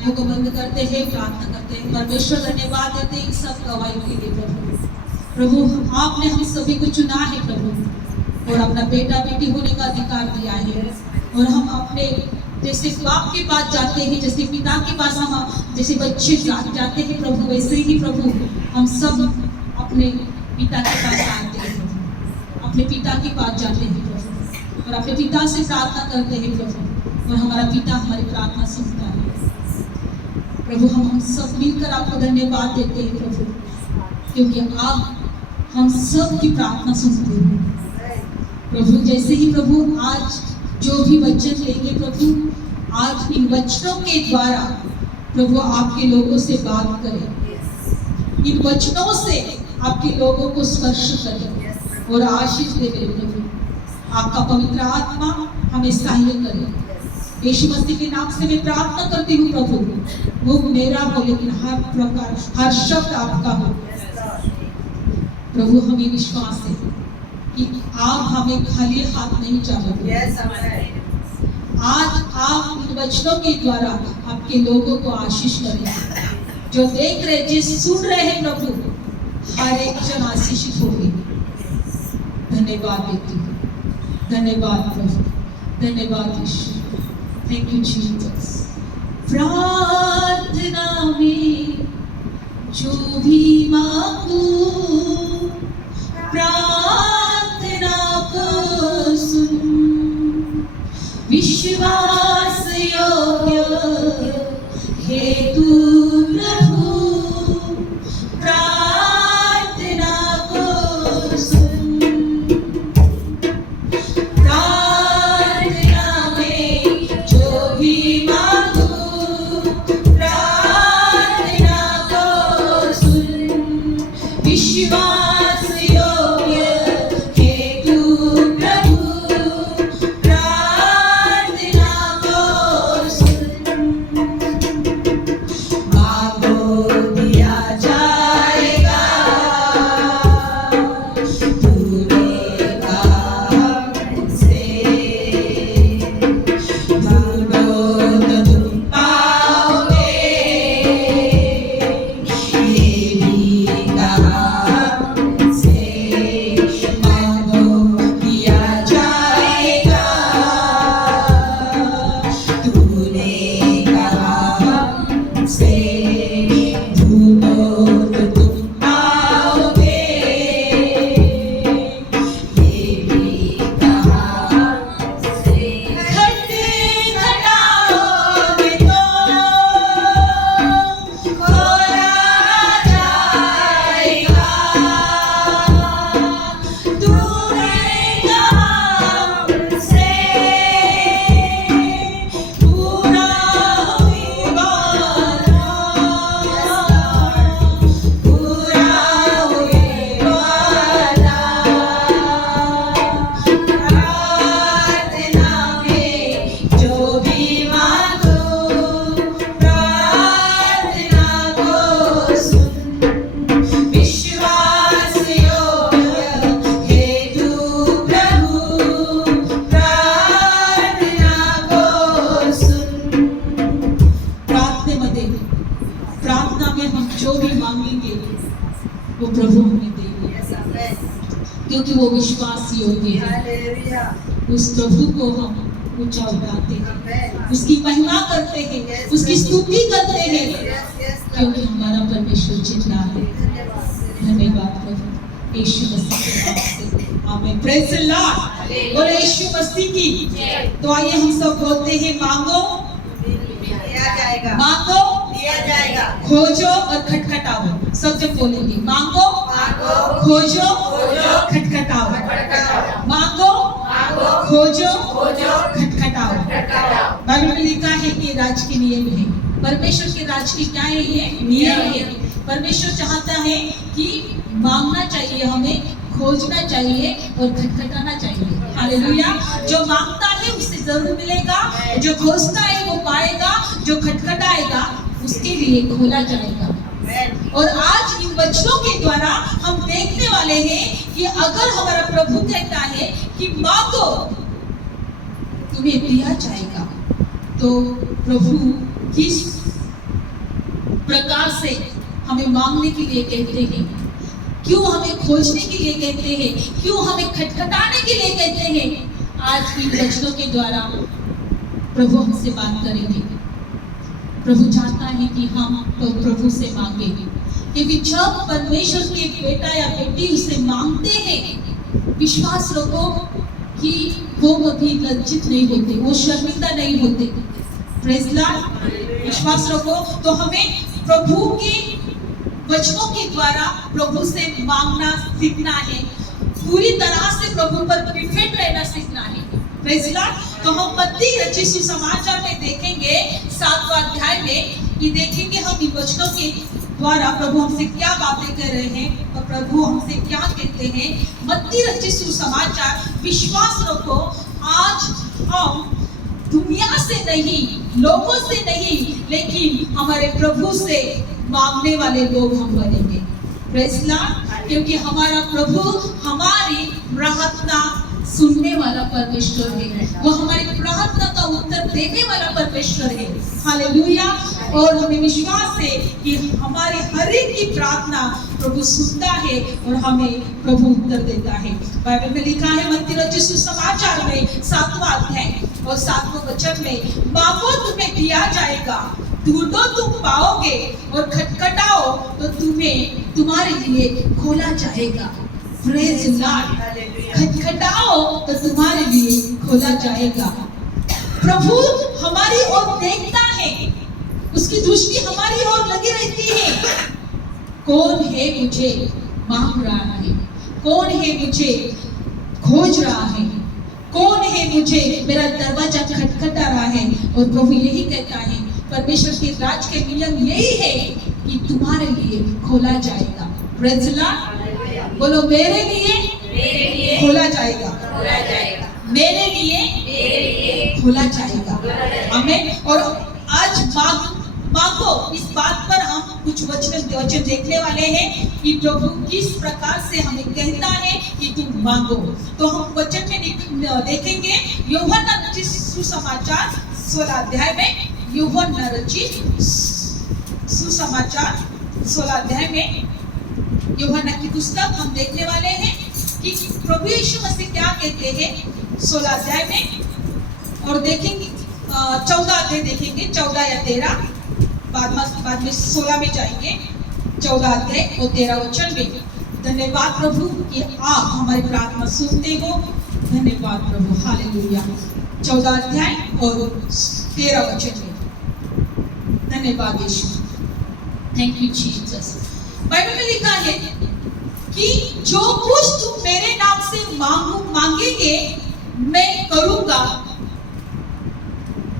आंखों को बंद करते हैं, प्रार्थना करते हैं। परमेश्वर धन्यवाद देते हैं सब गवाही के लिए प्रभु। प्रभु आपने हम सभी को चुना है प्रभु, और अपना बेटा बेटी होने का अधिकार दिया है। और हम अपने जैसे बाप के पास जाते हैं, जैसे पिता के पास हम जैसे बच्चे जाते हैं प्रभु, वैसे ही प्रभु हम सब अपने पिता के पास आते हैं प्रभु, अपने पिता के पास जाते हैं प्रभु, और अपने पिता से प्रार्थना करते हैं प्रभु, और हमारा पिता हमारी प्रार्थना सुनता है प्रभु। हम सब मिलकर आपको धन्यवाद देते हैं प्रभु, क्योंकि आप हम सब की प्रार्थना सुनते हैं प्रभु। जैसे ही प्रभु आज जो भी वचन लेंगे प्रभु, आज इन वचनों के द्वारा प्रभु आपके लोगों से बात करें, इन वचनों से आपके लोगों को स्पर्श करें और आशीष दे मेरे प्रभु। आपका पवित्र आत्मा हमें सहाय करे। यीशु मसीह के नाम से मैं प्रार्थना करती हूँ प्रभु, वो मेरा हो लेकिन हर प्रकार हर शब्द आपका हो प्रभु। हमें विश्वास है कि आप हमें खाली हाथ नहीं चाहोगे। आज आप इन वचनों के द्वारा आपके लोगों को आशीष करें, जो देख रहे जिस सुन रहे हैं प्रभु, हर एक जन आशीषित होगी। धन्यवाद देती हूँ, धन्यवाद प्रभु, धन्यवाद यीशु। Thank you Jesus. प्रार्थना में जो भी मांगू, प्रार्थना को सुन, विश्वास योग्य हे तू प्रभु, प्रार्थना को सुन। प्रार्थना में जो भी मांगू, प्रार्थना को सुन, विश्वास योग्य हे तू प्रभु, प्रार्थना को सुन। मांगो दिया जाएगा, ढूंढेगा हमसे, ढूंढो तो तुम पाओगे, ये भी कहा हमसे। मांगो दिया जाएगा, तूने कहा हमसे, ढूंढो तो तुम पाओगे, ये भी कहा हमसे। खटखटाओगे तो खोला जाएगा, तूने कहा हमसे, पूरा होगा वादा, पूरा होगा वादा। प्रार्थना में जो भी मांगो, प्रार्थना को सुन, विश्वास योग्य हे तू प्रभु, प्रार्थना को सुन। प्रार्थना में हम जो भी मांगेंगे वो प्रभु हमें देंगे, क्योंकि वो विश्वास योग्य है। उस प्रभु को हम ऊंचा उठाते हैं, उसकी महिमा करते हैं, उसकी स्तुति करते हैं, क्योंकि हमारा परमेश्वर जिंदा है। धन्यवाद प्रभु, यीशु मसीह के नाम से आमीन। प्रेज़ द लॉर्ड, बोले यीशु मसीह की। तो आइए हम सब बोलते हैं, मांगो दिया जाएगा, मांगो दिया जाएगा, खोजो और खटखटाओ। सब जब बोलेंगे, मांगो मांगो, खोजो खोजो, खटखटाओ, खटखटाओ, मांगो मांगो, खोजो खोजो, खटखटाओ। खटखटाओ। बाइबल में लिखा है कि राज के नियम है, परमेश्वर के राज की क्या है? ये नियम है। परमेश्वर चाहता है कि मांगना चाहिए, हमें खोजना चाहिए और खटखटाना चाहिए। हालेलुया। जो मांगता है उसे जरूर मिलेगा, जो खोजता है वो पाएगा, जो खटखटाएगा उसके लिए खोला जाएगा। और आज इन वचनों के द्वारा हम देखने वाले हैं कि अगर हमारा प्रभु कहता है कि मांगो तुम्हें दिया जाएगा, तो प्रभु किस प्रकार से हमें मांगने के लिए कहते हैं, क्यों हमें खोजने के लिए कहते हैं, क्यों हमें खटखटाने के लिए कहते हैं। आज इन वचनों के द्वारा प्रभु हमसे बात करेंगे। प्रभु चाहता है कि हम तो प्रभु से मांगे, क्योंकि जब परमेश्वर के बेटा या बेटी उसे मांगते हैं, विश्वास रखो कि वो कभी लज्जित नहीं होते, वो शर्मिंदा नहीं होते। Praise Lord. विश्वास रखो। तो हमें प्रभु के वचनों के द्वारा प्रभु से मांगना सीखना है, पूरी तरह से प्रभु पर डिपेंड रहना सीखना है। Praise Lord. तो हम मत्ती रचित सुसमाचार में देखेंगे 7वां अध्याय में, कि देखेंगे हम इन वचनों के द्वारा प्रभु हमसे क्या बातें कर रहे हैं और प्रभु हमसे क्या कहते हैं। मत्ती रचित सुसमाचार, विश्वास रखो आज हम दुनिया से नहीं, लोगों से नहीं, लेकिन हमारे प्रभु से मांगने वाले लोग हम बनेंगे। Praise Lord. क्योंकि हमारा प्रभु हमारी प्रार्थना सुनने वाला परमेश्वर है, वो हमारी प्रार्थना का उत्तर देने वाला परमेश्वर है। हालेलुया। और हमें विश्वास है कि हमारे हर एक की प्रार्थना प्रभु सुनता है और हमें प्रभु उत्तर देता है। बाइबल में लिखा है मत्ती रचित सुसमाचार में 7वां अध्याय और 7वां वचन में, मांगो तुम्हें दिया जाएगा, ढूंढो तुम पाओगे, और खटखटाओ तो तुम्हें तुम्हारे लिए खोला जाएगा। Praise Lord. खटखटाओ तो तुम्हारे लिए खोला जाएगा। प्रभु हमारी ओर देखता है, उसकी दृष्टि हमारी ओर लगी रहती है। कौन है मुझे मांग रहा है, कौन है मुझे खोज रहा है, कौन है मुझे मेरा दरवाजा खटखटा रहा है। और प्रभु यही कहता है, परमेश्वर के राज के नियम यही है कि तुम्हारे लिए खोला जाएगा। Praise Lord. बोलो, मेरे लिए खोला जाएगा, मेरे लिए खोला जाएगा। आमीन। और आज मांगो, इस बात पर हम कुछ वचन देखने वाले हैं कि प्रभु किस प्रकार से हमें कहता है कि तुम मांगो। तो हम वचन में देखेंगे यूहन्ना रचित सुसमाचार 16 अध्याय में, यूहन्ना रचित सुसमाचार 16 अध्याय में यूहन्ना की पुस्तक हम देखने वाले हैं कि प्रभु यीशु मसीह क्या कहते हैं 16 अध्याय में। और देखेंगे 14 अध्याय देखेंगे, 14 या 13, बाद में 16 में जाएंगे, 14 अध्याय और 13 वचन में। धन्यवाद प्रभु कि आप हमारी प्रार्थना सुनते हो। धन्यवाद प्रभु। हालेलुया। 14 अध्याय और 13 वचन में। धन्यवाद Yeshu. Thank you Jesus. Bible में लिखा है कि जो कुछ तुम मेरे नाम से मांगेंगे मैं करूंगा,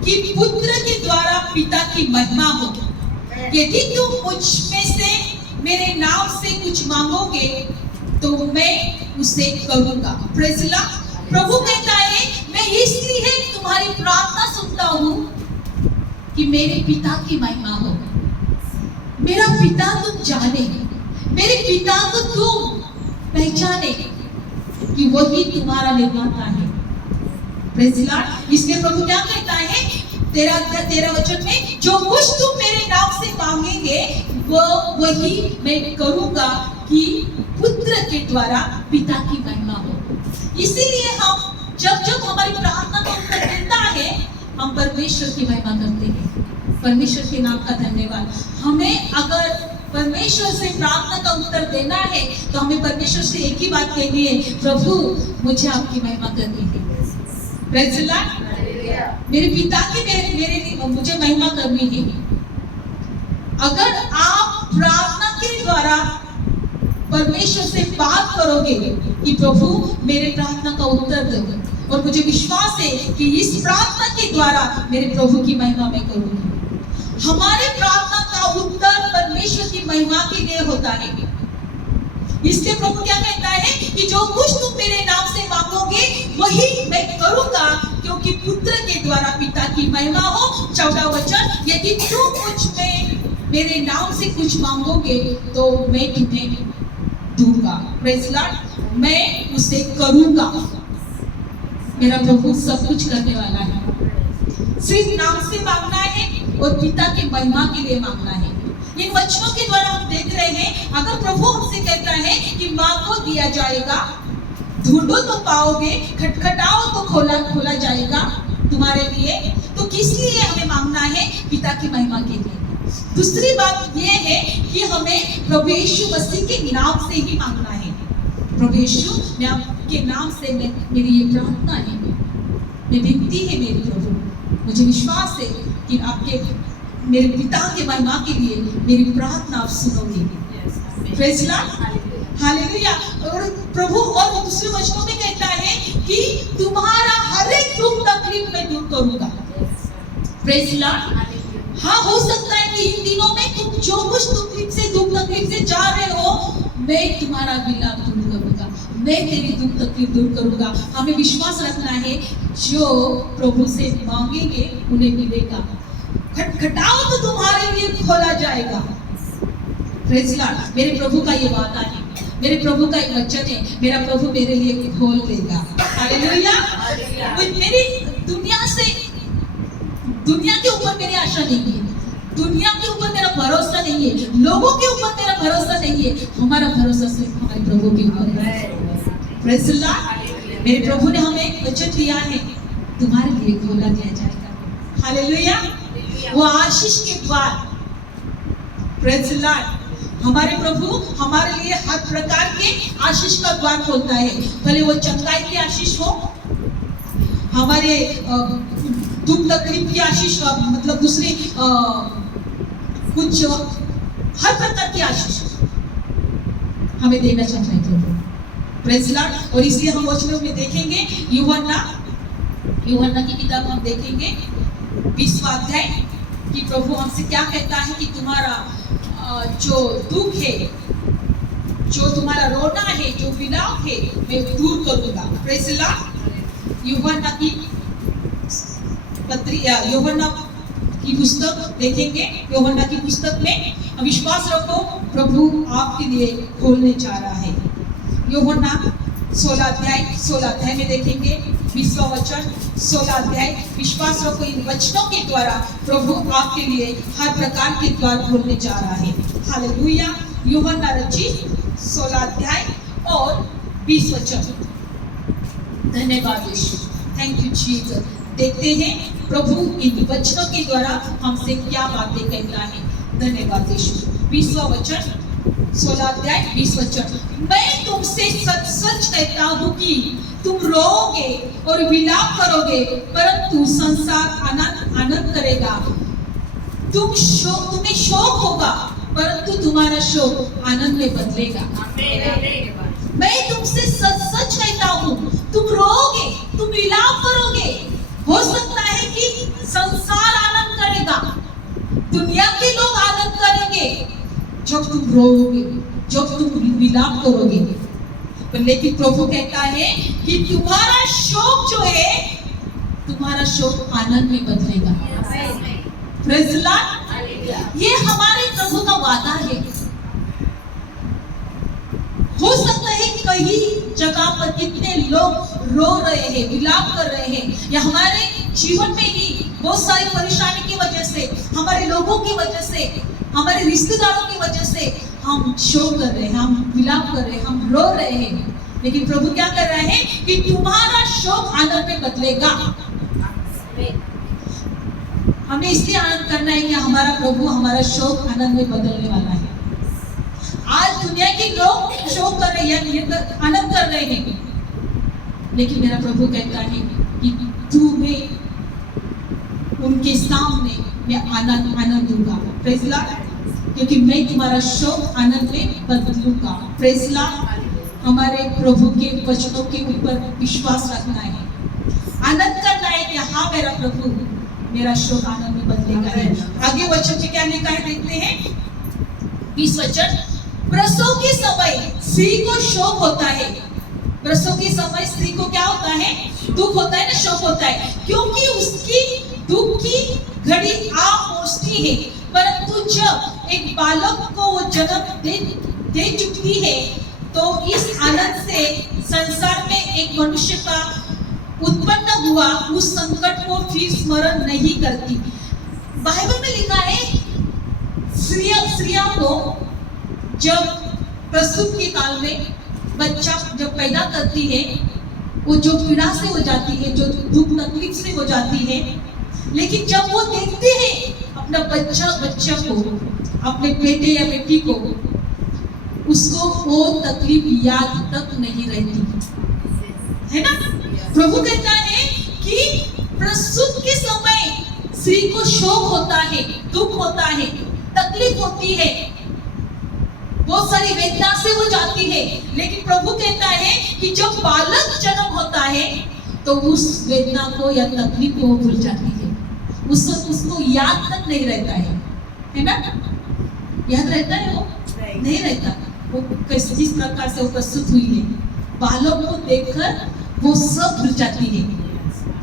कि पुत्र के द्वारा पिता की महिमा हो। यदि तुम मुझ में से मेरे नाम से कुछ मांगोगे तो मैं उसे करूंगा। Praise Lord. प्रभु कहता है, मैं इसलिए तुम्हारी प्रार्थना सुनता हूं कि मेरे पिता की महिमा हो। मेरा पिता तुम जाने, मेरे पिता को तुम पहचाने कि वही तुम्हारा निर्माता है। Praise Lord. इसलिए प्रभु क्या कहता है 13 वचन में, जो कुछ तुम मेरे नाम से मांगेंगे वो वही मैं करूंगा, कि पुत्र के द्वारा पिता की महिमा हो। इसीलिए हम जब हमारी प्रार्थना का उत्तर मिलता है, हम परमेश्वर की महिमा करते हैं। परमेश्वर के नाम का धन्यवाद। हमें अगर परमेश्वर से प्रार्थना का उत्तर देना है तो हमें परमेश्वर से एक ही बात कहनी है, प्रभु मुझे आपकी महिमा करनी है। Praise Lord. मेरे पिता की मेरे मुझे महिमा करनी है। अगर आप प्रार्थना के द्वारा परमेश्वर से बात करोगे कि प्रभु मेरे प्रार्थना का उत्तर दो, और मुझे विश्वास है कि इस प्रार्थना के द्वारा मेरे प्रभु की महिमा मैं करूंगी। हमारे प्रार्थना का उत्तर परमेश्वर की महिमा के लिए होता है। इसलिए प्रभु क्या कहता है कि जो कुछ तुम मेरे नाम से मांगोगे वही मैं करूंगा, क्योंकि पुत्र के द्वारा पिता की महिमा हो। 14 वचन, यदि तुम मुझ में मेरे नाम से कुछ मांगोगे तो मैं तुम्हें दूंगा। Praise Lord. मैं उसे करूंगा। मेरा प्रभु सब कुछ करने वाला है। सिर्फ नाम से मांगना है और पिता की महिमा के लिए मांगना है। इन वचनों के द्वारा हम देख रहे हैं, अगर प्रभु हमसे कहता है कि मांगो दिया जाएगा, ढूंढो तो पाओगे, खटखटाओ तो खोला जाएगा तुम्हारे लिए, तो किस लिए हमें मांगना है? पिता की महिमा के लिए। दूसरी बात यह है कि हमें प्रभु यीशु मसीह के नाम से ही मांगना है। प्रभु यीशु, मैं आपके नाम से मेरी ये प्रार्थना है, मैं विनती है मेरी प्रभु, मुझे विश्वास है कि आपके मेरे पिता के महिमा के लिए मेरी प्रार्थना आप सुनोगे। Praise Lord, hallelujah. और प्रभु और दूसरे वचनों में कहता है कि तुम्हारा हर एक दुख तकलीफ मैं दूर करूंगा। Praise Lord. हाँ, हो सकता है कि इन दिनों में तुम जो कुछ दुख तकलीफ से जा रहे हो, मैं तुम्हारा विलाप दूर करूंगा, मैं तेरी दुख तकलीफ दूर करूंगा। हमें विश्वास रखना है, जो प्रभु से मांगेंगे उन्हें मिलेगा, खटखटाओ तो तुम्हारे लिए खोला जाएगा। Praise Lord. मेरे प्रभु का ये वादा है, मेरे प्रभु का एक वचन है, मेरा प्रभु मेरे लिए खोल देगा। हालेलुया। मेरी दुनिया के ऊपर मेरी आशा नहीं है, दुनिया के ऊपर मेरा भरोसा नहीं है, लोगों के ऊपर मेरा भरोसा नहीं है, हमारा भरोसा सिर्फ हमारे प्रभु के ऊपर है। Praise Lord. मेरे प्रभु ने हमें एक वचन दिया है, तुम्हारे लिए खोला दिया जाएगा। हालेलुया। वो आशीष के द्वार, प्रेज़ लॉर्ड, हमारे प्रभु हमारे लिए हर प्रकार के आशीष का द्वार खोलता है, भले वो चंगाई की आशीष हो, हमारे दुख तकलीफ की आशीष, मतलब दूसरी कुछ हर प्रकार की आशीष हमें देना चाहता है प्रभु। Praise Lord. और इसलिए हम वचनों में देखेंगे, यूहन्ना की किताब हम देखेंगे 20वां अध्याय कि प्रभु हमसे क्या कहता है कि तुम्हारा जो दुख है, जो तुम्हारा रोना है, जो विलाप है, मैं दूर करूंगा। Praise Lord. यूहन्ना की पुस्तक देखेंगे। यूहन्ना की पुस्तक में विश्वास रखो, प्रभु आपके लिए खोलने जा रहा है। यूहन्ना 16 अध्याय में देखेंगे 20वां वचन, 16 अध्याय। विश्वास रखो, इन वचनों के द्वारा प्रभु आपके लिए हर प्रकार के द्वार खोलने जा रहा है। हालेलुया। यूहन्ना रचित 16 अध्याय और 20 वचन। धन्यवाद यीशु, थैंक यू जीसस। देखते हैं प्रभु इन वचनों के द्वारा हमसे क्या बातें कहता है। धन्यवाद यीशु। 20वां वचन, 16 अध्याय 20 वचन। मैं तुमसे सच सच कहता हूँ कि तुम रोओगे और विलाप करोगे, परंतु संसार आनंद करेगा। तुम्हें शोक होगा, परंतु तुम्हारा शोक आनंद में बदलेगा। मैं तुमसे सच सच कहता हूँ, तुम रोओगे, तुम विलाप करोगे। हो सकता है कि संसार आनंद करेगा, दुनिया के लोग आनंद करेंगे जब तुम रोओगे, जब तुम विलाप करोगे, लेकिन प्रभु कहता है कि तुम्हारा शोक जो है, तुम्हारा शोक आनंद में बदलेगा। Praise Lord. ये हमारे प्रभु का वादा है। हो सकता है कहीं जगह पर कितने लोग रो रहे हैं, विलाप कर रहे हैं, या हमारे जीवन में ही बहुत सारी परेशानी की वजह से, हमारे लोगों की वजह से, हमारे रिश्तेदारों की वजह से हम शोक कर रहे हैं, हम विलाप कर रहे हैं, हम रो रहे हैं। लेकिन प्रभु क्या कर रहे हैं कि तुम्हारा शोक आनंद में बदलेगा। हमें इसलिए आनंद करना है कि हमारा प्रभु हमारा शोक आनंद में बदलने वाला है। आज दुनिया के लोग शोक कर रहे हैं, आनंद कर रहे हैं, लेकिन मेरा प्रभु कहता है कि तुम्हें उनके सामने मैं आनंद दूंगा। Praise Lord. क्योंकि मैं तुम्हारा शोक आनंद में बदलूंगा। Praise Lord. हमारे प्रभु के वचनों के ऊपर विश्वास रखना है, आनंद करना है कि हाँ, मेरा प्रभु मेरा शोक आनंद में बदलेगा। आगे वचन में क्या लिखा है देखते हैं। 20 वचन। प्रसव के समय स्त्री को शोक होता है। प्रसव के समय स्त्री को क्या होता है? दुख होता है ना, शोक होता है, क्योंकि उसकी दुख की घड़ी आ पहुंचती है। परंतु जब एक बालक को वो जन्म दे चुकती है, तो इस आनंद से संसार में एक मनुष्य का उत्पन्न हुआ उस संकट को फिर स्मरण नहीं करती। बाइबल में लिखा है स्त्रियों को जब प्रसूति के काल में बच्चा जब पैदा करती है, वो जो पीड़ा से हो जाती है, जो दुख तकलीफ से हो जाती है, लेकिन जब वो देखते हैं अपना बच्चा को, अपने बेटे या बेटी को, उसको वो तकलीफ याद तक नहीं रहती, है ना। प्रभु कहता है कि प्रसूति के समय स्त्री को शोक होता है, दुख होता है, तकलीफ होती है, बहुत सारी वेदना से वो जाती है, लेकिन प्रभु कहता है कि जब बालक जन्म होता है तो उस वेदना को या तकलीफ को वो भूल जाती है, उसको याद तक नहीं रहता है ना। याद रहता है वो नहीं रहता, वो किस प्रकार से वो प्रस्तुत हुई है, बालक को देखकर वो सब भूल जाती है।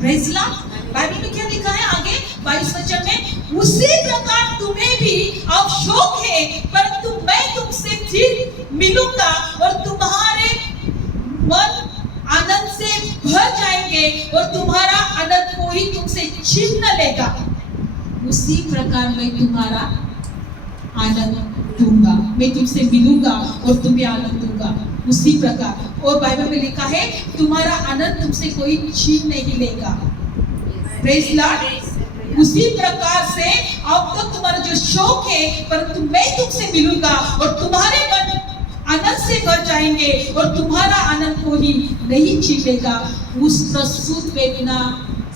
Praise Lord. बाइबल में क्या लिखा है आगे 22 वचन में, उसी प्रकार तुम्हें भी अब शोक है, परंतु मैं तुमसे फिर मिलूंगा और तुम्हारे मन आनंद से भर जाएंगे और तुम्हारा आनंद कोई तुमसे छीन न लेगा। उसी प्रकार मैं तुम्हारा आनंद दूंगा, मैं तुमसे मिलूंगा और तुम्हें आनंद दूंगा, उसी प्रकार। और बाइबल में लिखा है तुम्हारा आनंद तुमसे कोई छीन नहीं लेगा। Praise Lord. उसी प्रकार से अब तक तुम्हारा जो शौक है, परंतु मैं तुमसे मिलूंगा और तुम्हारे मन आनंद से भर जाएंगे और तुम्हारा आनंद को ही नहीं छीनेगा, उस प्रसूत वेदना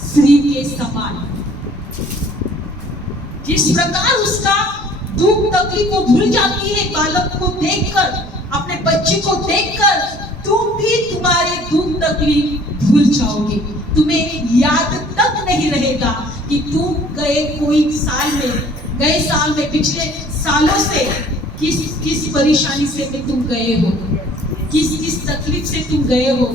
स्त्री के समान। किस प्रकार उसका दुख तकलीफ को भूल जाती है बालक को देखकर, अपने बच्चे को देखकर, तुम भी तुम्हारे दुख तकलीफ भूल जाओगे, तुम्हें याद तक नहीं रहेगा कि तुम गए साल में पिछले सालों से किस परेशानी से तुम गए हो, किस तकलीफ से तुम गए हो,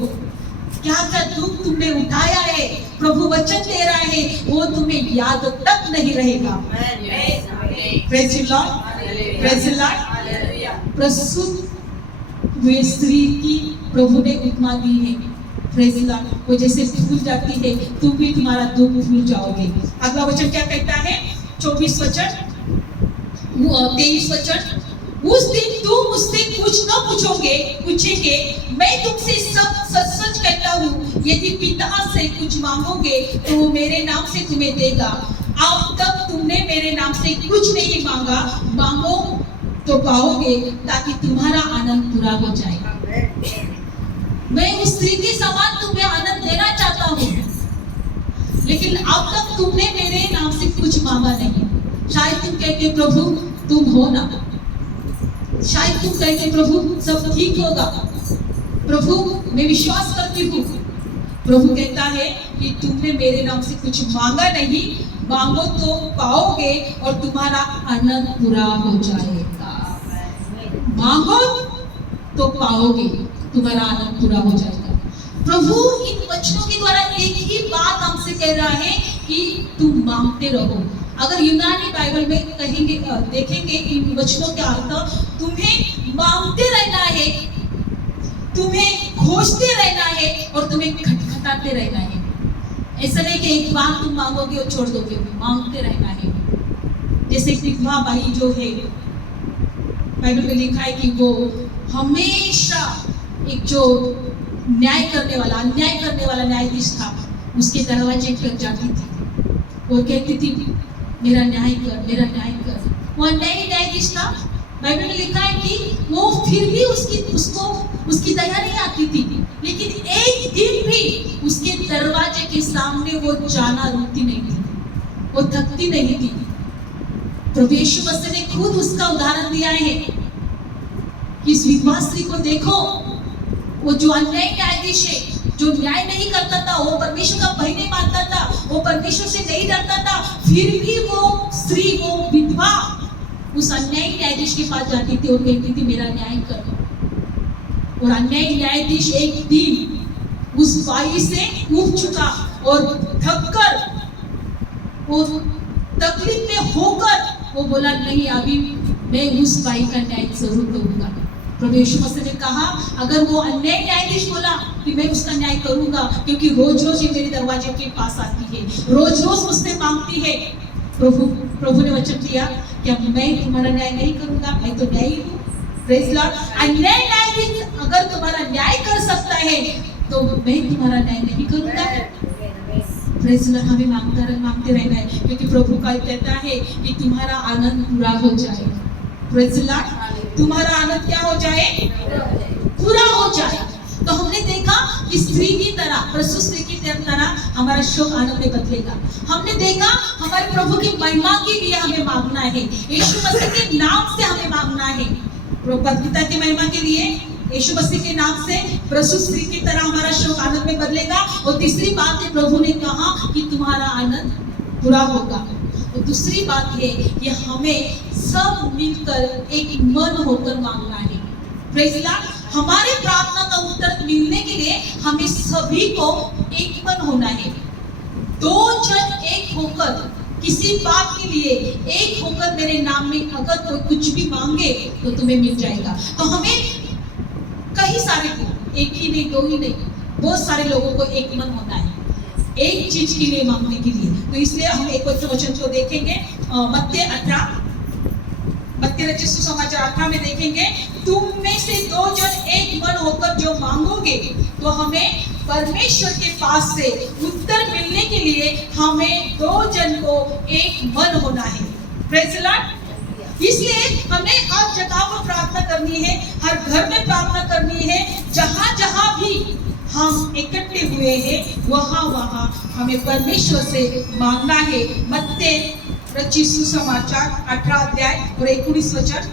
क्या दुख तुमने उठाया है। प्रभु वचन दे रहा है वो तुम्हें याद तक नहीं रहेगा। Praise Lord, praise Lord. प्रसूत हुए स्त्री की प्रभु ने उपमा दी है। Praise Lord. वो जैसे भूल जाती है, तुम भी तुम्हारा दुख भूल जाओगे। अगला वचन क्या कहता है, 23 वचन, उस दिन तुम मुझसे कुछ न पूछेंगे, मैं तुमसे सच सच कहता हूँ, यदि पिता से कुछ मांगोगे तो वो मेरे नाम से तुम्हें देगा। अब तक तुमने मेरे नाम से कुछ नहीं मांगा, मांगो तो पाओगे ताकि तुम्हारा आनंद पूरा हो जाए। मैं उस स्त्री के समान तुम्हें आनंद देना चाहता हूँ, लेकिन अब तक तुमने मेरे नाम से कुछ मांगा नहीं। शायद तुम कहते प्रभु तुम हो ना, शायद तुम कहते प्रभु सब ठीक होगा, प्रभु मैं विश्वास करती हूँ। प्रभु कहता है कि तुमने मेरे नाम से कुछ मांगा नहीं, मांगो तो पाओगे और तुम्हारा आनंद पूरा हो जाएगा। मांगो तो पाओगे, तुम्हारा आनंद पूरा हो जाएगा। प्रभु इन वचनों के द्वारा एक ही बात हमसे कह रहा है कि तुम मांगते रहो। अगर यूनानी बाइबल में कहेंगे, देखेंगे इन वचनों के अर्थ, तुम्हें मांगते रहना है, तुम्हें खोजते रहना है और तुम्हें खटखटाते रहना है। ऐसा नहीं कि एक बार तुम मांगोगे और छोड़ दोगे, मांगते रहना है। जैसे विधवा बाई जो है, बाइबल में लिखा है कि वो हमेशा एक जो अन्याय करने वाला न्यायाधीश था, उसके दरवाजे पर जाती थी, वो कहती थी मेरा न्याय कर, मेरा न्याय कर। वो अन्यायी न्यायाधीश था। बाइबल में लिखा है कि वो फिर भी उसकी दया नहीं आती थी, लेकिन एक दिन भी उसके दरवाजे के सामने वो जाना रुकती नहीं थी, वो थकती नहीं थी। प्रभु यीशु मसीह ने खुद उसका उदाहरण दिया है कि इस विधवा स्त्री को देखो, वो जो अन्यायी न्यायाधीश है, जो न्याय नहीं करता था, वो परमेश्वर का भय नहीं मानता था, वो परमेश्वर से नहीं डरता था, फिर भी वो स्त्री, वो विधवा उस अन्यायी न्यायाधीश के पास जाती थी और कहती थी मेरा न्याय करो। और अन्यायी न्यायाधीश एक दिन उस बाई से उब चुका और थककर, वो तकलीफ में होकर वो बोला नहीं, अभी मैं उस बाई का न्याय जरूर करूंगा। प्रभु यीशु मसीह ने कहा अगर वो अन्यायी न्यायाधीश बोला कि मैं उसका न्याय करूंगा, क्योंकि रोज रोज ये मेरे दरवाजे के पास आती है, रोज रोज मुझसे मांगती है। प्रभु ने वचन दिया क्या मैं तुम्हारा न्याय नहीं करूंगा? मैं तो न्यायी हूँ। Praise Lord. अन्याय न्याय अगर तुम्हारा न्याय कर सकता है तो मैं तुम्हारा न्याय नहीं करूंगा। Praise Lord. हमें मांगते रहना है, क्योंकि प्रभु का कहता है कि तुम्हारा आनंद पूरा हो जाए। Praise Lord. तुम्हारा आनंद क्या हो जाए? पूरा हो जाए। तो हमने देखा कि स्त्री की तरह, प्रसूत स्त्री की तरह हमारा शोक आनंद में बदलेगा। हमने देखा हमारे प्रभु की महिमा के लिए हमें मांगना है, यीशु मसीह के नाम से हमें मांगना है। पिता की महिमा के लिए यीशु मसीह के नाम से प्रसूत स्त्री की तरह हमारा शोक आनंद में बदलेगा। और तीसरी बात है, प्रभु ने कहा कि तुम्हारा आनंद पूरा होगा। और दूसरी बात है कि हमें सब मिलकर एक मन होकर मांगना है। Praise Lord. हमारे प्रार्थना का उत्तर मिलने के लिए हमें सभी को एक मन होना है। दो जन एक होकर किसी बात के लिए एक होकर मेरे नाम में अगर कोई कुछ भी मांगे तो तुम्हें मिल जाएगा। तो हमें कई सारे को, एक ही नहीं, दो ही नहीं, बहुत सारे लोगों को एक मन होना है एक चीज के लिए मांगने के लिए। तो इसलिए हम एक वचन को देखेंगे, मत्ती रचित सुसमाचार 18 में देखेंगे, तुम में से दो जन एक मन होकर जो मांगोगे तो हमें परमेश्वर के पास से उत्तर मिलने के लिए हमें दो जन को एक मन होना है। Praise Lord. इसलिए हमें हर जगह पर प्रार्थना करनी है, हर घर में प्रार्थना करनी है। जहां जहां भी हम इकट्ठे हुए हैं वहां हमें परमेश्वर से मांगना है। मत्ती रचित सुसमाचार 18 अध्याय और 19 वचन।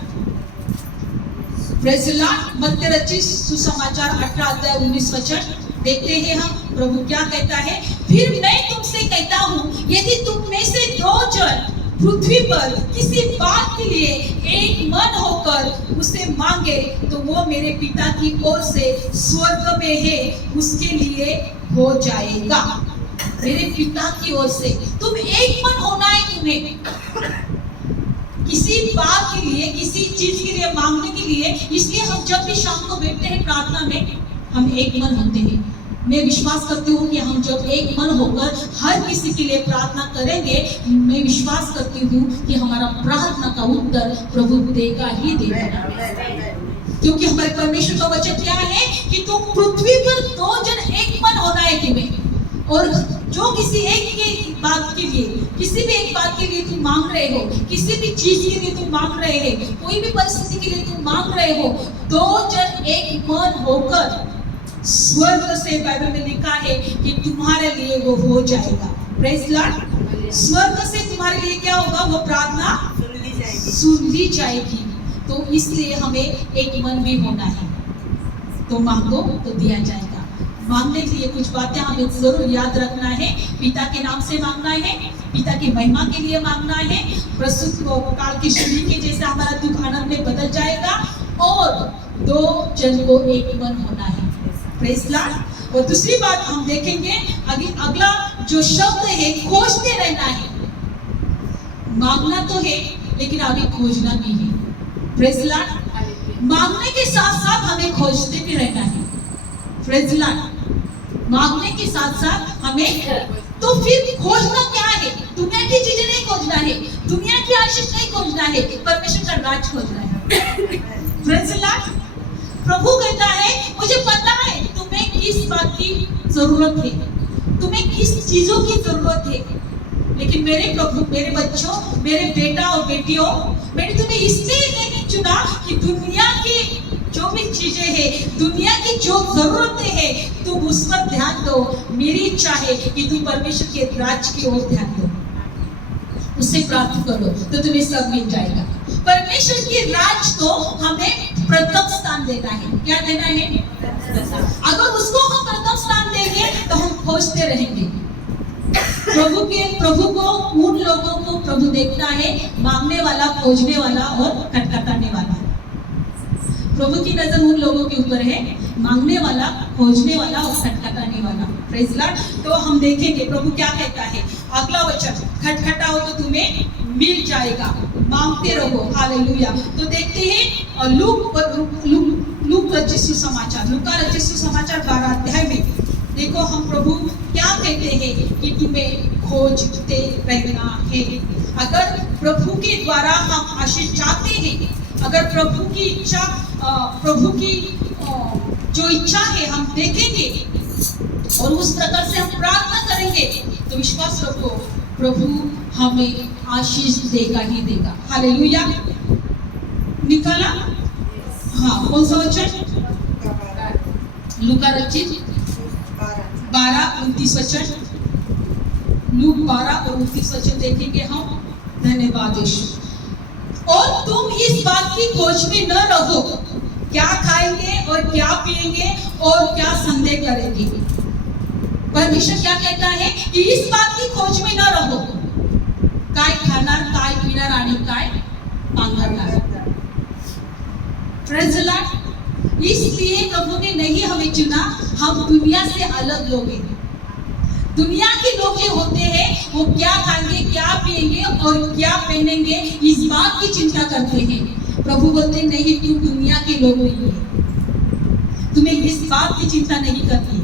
Praise Lord. मत्ती रचित सुसमाचार 18 अध्याय 19 वचन देखते हैं हम, प्रभु क्या कहता है। फिर मैं तुमसे कहता हूँ, यदि तुम में से दो जन पृथ्वी पर किसी बात के लिए एक मन होकर उसे मांगे तो वो मेरे पिता की ओर से स्वर्ग में है उसके लिए हो जाएगा। मेरे पिता की ओर से तुम एक मन होना है तुम्हें, किसी बात के लिए, किसी चीज के लिए मांगने के लिए। इसलिए हम जब भी शाम को बैठते हैं प्रार्थना में हम एक मन होते हैं। मैं विश्वास करती हूँ कि हम जब एक मन होकर हर किसी के लिए प्रार्थना करेंगे, मैं विश्वास करती हूँ कि हमारा प्रार्थना का उत्तर प्रभु देगा ही देगा। क्योंकि हमारे परमेश्वर का वचन क्या है कि तुम पृथ्वी पर दो जन एक मन होना है तुम्हें। और जो किसी एक की बात के लिए, किसी भी एक बात के लिए तुम मांग रहे हो, किसी भी चीज के लिए तुम मांग रहे हो, कोई भी परिस्थिति के लिए तुम मांग रहे हो, दो जन एक मन होकर स्वर्ग से बाइबल में लिखा है कि तुम्हारे लिए वो हो जाएगा। Praise Lord. स्वर्ग से तुम्हारे लिए क्या होगा? वो प्रार्थना सुन ली जाएगी। तो इसलिए हमें एक मन भी होना है। तो मांगो तो दिया जाएगा। मांगने के लिए कुछ बातें हमें जरूर याद रखना है। पिता के नाम से मांगना है, पिता की महिमा के लिए मांगना है। प्रस्तुत काल की शुरू के जैसे हमारा दुख आनंद में बदल जाएगा। और दो जन को एक मन होना है। Praise Lord. और दूसरी बात हम देखेंगे, अगला जो शब्द है खोजते रहना है। मांगना तो है लेकिन आगे खोजना भी है। Praise Lord. मांगने के साथ साथ हमें खोजते भी रहना है। Praise Lord. मांगने के साथ साथ हमें, तो फिर खोजना क्या है? दुनिया की चीजें नहीं खोजना है, दुनिया की आशीष नहीं खोजना है, परमेश्वर का राज खोजना है। Praise Lord. प्रभु कहता है, मुझे पता है तुम्हें किस बात की जरूरत है, तुम्हें किस चीजों की जरूरत है, लेकिन मेरे प्रभु, मेरे बच्चों, मेरे बेटा और बेटियों, मैंने तुम्हें इसलिए नहीं चुना कि दुनिया की जो भी चीजें हैं, दुनिया की जो जरूरतें हैं, तुम उस पर ध्यान दो। मेरी इच्छा है कि तुम परमेश्वर के राज की ओर ध्यान दो, उससे प्राप्त करो तो तुम्हें सब मिल जाएगा। परमेश्वर की राज को हमें प्रथम स्थान देना है। क्या देना है? अगर उसको हम प्रथम स्थान देंगे तो हम खोजते रहेंगे। प्रभु को, उन लोगों को प्रभु देखता है, मांगने वाला, खोजने वाला और खटखटाने वाला। प्रभु की नजर उन लोगों के ऊपर है, मांगने वाला, खोजने वाला और खटखटाने वाला। Praise Lord. तो हम देखेंगे प्रभु क्या कहता है। अगला वचन, खटखटाओ तो तुम्हें मिल जाएगा, मांगते रहो। हालेलुया। तो देखते हैं लूका रचित सुसमाचार 12 अध्याय में देखो हम प्रभु क्या कहते हैं कि तुम्हें खोजते रहना है। अगर प्रभु के द्वारा हम आशीष चाहते हैं, अगर प्रभु की इच्छा, प्रभु की जो इच्छा है हम देखेंगे और उस प्रकार से हम प्रार्थना करेंगे, तो विश्वास रखो प्रभु हमें आशीष देगा ही देगा। हालेलुया। निकाला? हाँ, कौन सा वचन? लूका रचित 12-29 वचन। लूक 12 और 29 वचन देखेंगे हम। धन्यवाद यीशु। और तुम इस बात की खोज में न रहो, क्या खाएंगे और क्या पिएंगे और क्या संदेह करेंगे। परमेश्वर क्या कहता है कि इस बात की खोज में न रहो, काय खाना, काय पीना, रानी काय पांघरना। Praise the Lord. इसलिए प्रभु ने नहीं हमें चुना, हम दुनिया से अलग लोग हैं। दुनिया के लोग जो होते हैं वो क्या खाएंगे, क्या पिएंगे और क्या पहनेंगे, इस बात की चिंता करते हैं। प्रभु बोलते नहीं, तुम दुनिया के लोग नहीं है, तुम्हें इस बात की चिंता नहीं करनी है।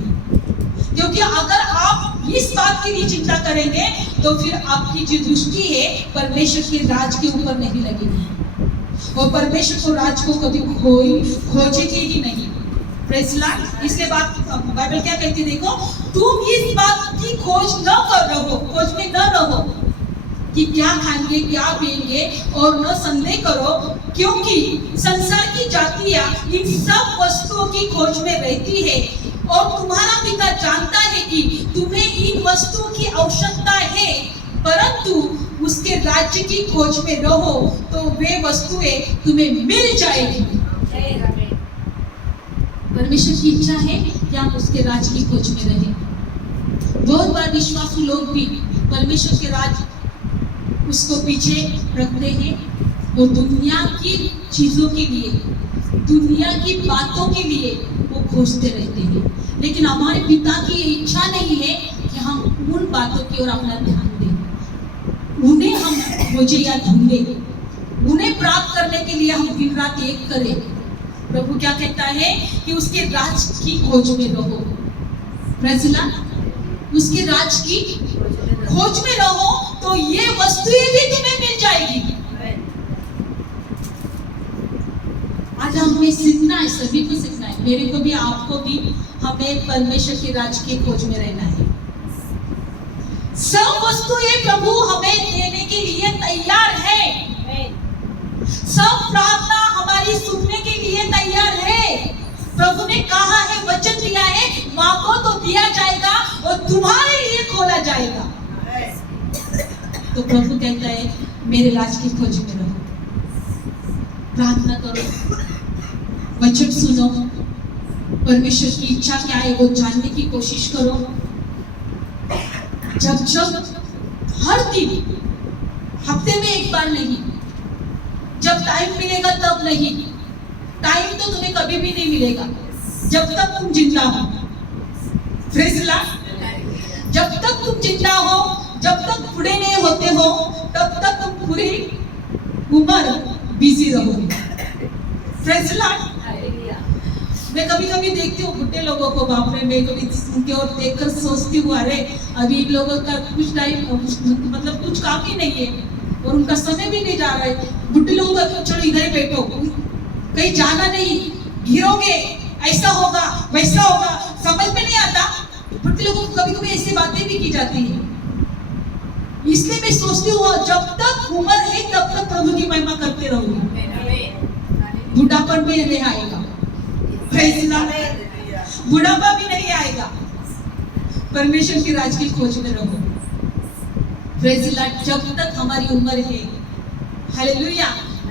क्योंकि अगर आप इस बात की भी चिंता करेंगे तो फिर आपकी जो दृष्टि है परमेश्वर के राज के ऊपर नहीं लगेगी और परमेश्वर को राज को कभी खोजेगी ही नहीं। Praise the Lord. इसलिए बात बाइबल क्या कहती है, देखो, तुम इस बात की खोज न कर रहो, खोज में न रहो कि क्या खाएंगे, क्या पिएंगे और न संदेह करो, क्योंकि संसार की जातियां इन सब वस्तुओं की खोज में रहती है और तुम्हारा पिता जानता है कि तुम्हें इन वस्तुओं की आवश्यकता है, परंतु उसके राज्य की खोज में रहो तो वे वस्तुएं तुम्हें मिल जाएगी। परमेश्वर की इच्छा है कि हम उसके राज की खोज में रहें। बहुत बार विश्वासी लोग भी परमेश्वर के राज उसको पीछे रखते हैं और दुनिया की चीजों के लिए, दुनिया की बातों के लिए वो खोजते रहते हैं। लेकिन हमारे पिता की इच्छा नहीं है कि हम उन बातों की ओर अपना ध्यान दें, उन्हें हम खोजे या ढूंढें, उन्हें प्राप्त करने के लिए हम दिन रात एक करें। प्रभु क्या कहता है कि उसके राज की खोज में रहो। Praise the Lord. उसके राज की खोज में रहो तो ये वस्तुएं भी तुम्हें मिल जाएगी। आज हमें सीखना है, सभी को सीखना है, मेरे को भी, आपको भी, हमें परमेश्वर के राज की खोज में रहना है। सब वस्तुएं प्रभु हमें देने के लिए तैयार है। सब प्रार्थना हमारी सुनने के लिए तैयार है। प्रभु ने कहा है, वचन दिया है, मांगो तो दिया जाएगा और तुम्हारे लिए खोला जाएगा। तो प्रभु कहता है मेरे राज की खोज में रहो, प्रार्थना करो, वचन सुनो, परमेश्वर की इच्छा क्या है वो जानने की कोशिश करो। जब हर दिन, हफ्ते में एक बार नहीं, जब टाइम मिलेगा तब नहीं। टाइम तो तुम्हें कभी भी नहीं मिलेगा जब तक तुम जिंदा हो। Praise the Lord. जब तक तुम जिंदा हो, जब तक बूढ़े नहीं होते हो, तब तक तुम पूरी उम्र बिजी रहोगे। Praise the Lord. मैं कभी कभी देखती हूँ बुढ़े लोगों को, बाप रे, मैं कभी उनके ओर देखकर सोचती हूँ, अरे अभी इन लोगों का कुछ टाइम, मतलब कुछ काम ही नहीं है और उनका समय भी नहीं जा रहा है। बुढ़े लोगों का चलो इधर ही बैठो, कहीं जाना नहीं, गिरोगे, ऐसा होगा वैसा होगा, समझ में नहीं आता। बुढ़े लोगों को कभी कभी ऐसी बातें भी की जाती है। इसलिए मैं सोचती हूँ जब तक उम्र है तब तक प्रभु की महिमा करते रहूंगी, बुढ़ापन भी नहीं आएगा, बुढ़ापा भी नहीं आएगा। परमेश्वर की राज की खोज में रहो। Praise the Lord. जब तक हमारी उम्र है, हालेलुया,